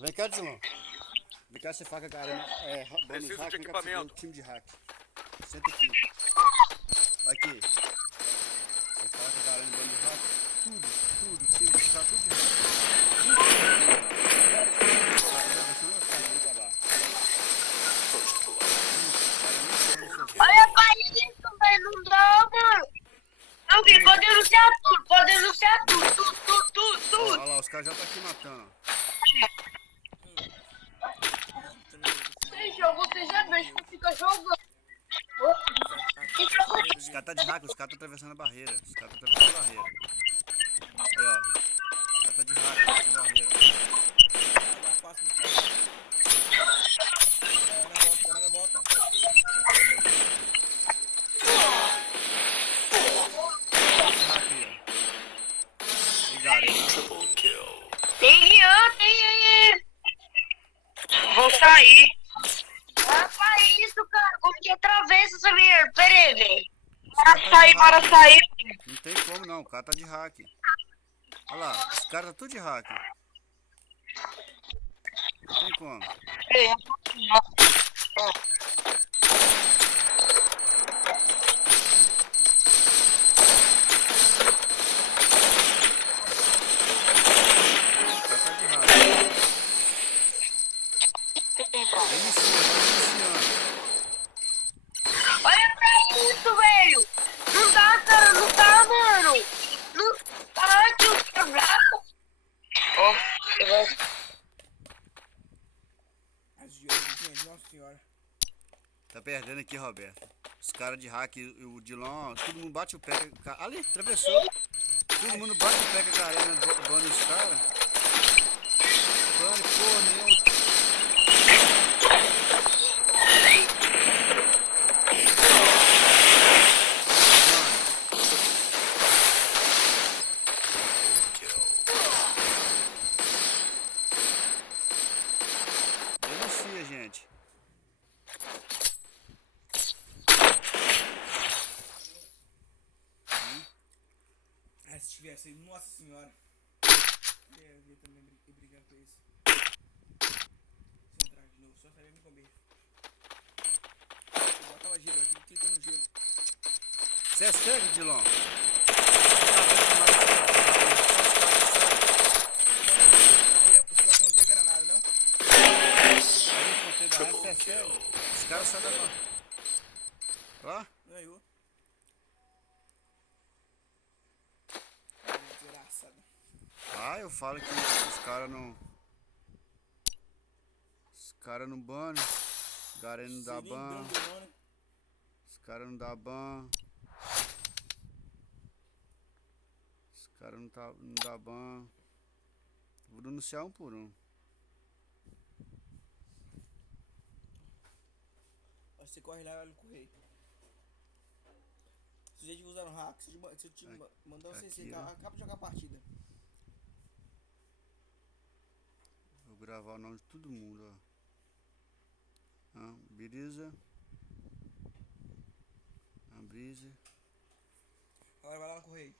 Vem cá, Dilon. Vem cá, você faca, cara. Bônus Preciso hack, de vem cá pra você ver equipamento. um time de hack. Senta aqui. Aqui. Você faca, cara, no bônus hack. Tudo. Time de hack, tudo de hack. Olha pra isso, velho, não dá, mano. Não, filho, pode denunciar tudo. Olha lá, os caras já tá aqui matando. Esse jogo você já vê que fica jogando. Os caras tá de hack, os caras tá atravessando a barreira. Aí, ó. Os caras tá de hack, atravessando a barreira. Agora volta. Tem aí. Vou sair. Olha pra isso, cara. Como que atravessa essa merda? Pera aí, velho. Bora sair. Não tem como não, o cara tá de hack. Olha lá, os caras tá tudo de hack. Não tem como. Os caras tá de hack. Iniciando. Olha pra isso, velho. Não dá, cara. Não dá, mano. Não dá, tio. Ó, Nossa senhora. Tá perdendo aqui, Roberto. Os caras de hack, o Dilon, todo mundo bate o pé. Ali, atravessou. Todo mundo bate o pé com a arena, bando os caras. Bando, porra, nenhum. Denuncia, gente. Se tivesse, nossa senhora. Eu ia também brigar com isso. Se entrar de novo, só sabia me comer. Eu tava girando, eu clicando no gelo. Você é cego, Dilon? Você vai conter granada, não? Você é cego? Os caras só dão. Ó. Ganhou. Desgraçado. Ah, eu falo que os caras não. Os caras não banam. Os caras não dá ban. Os caras não dá ban. Os caras não dá ban. Vou denunciar um por um. Você corre lá e olha no correio. Se o gente usar um hack, se eu te mandar você Aqui, acaba de jogar a partida. Vou gravar o nome de todo mundo, ó. Beleza. Brisa. Agora vai lá no correio.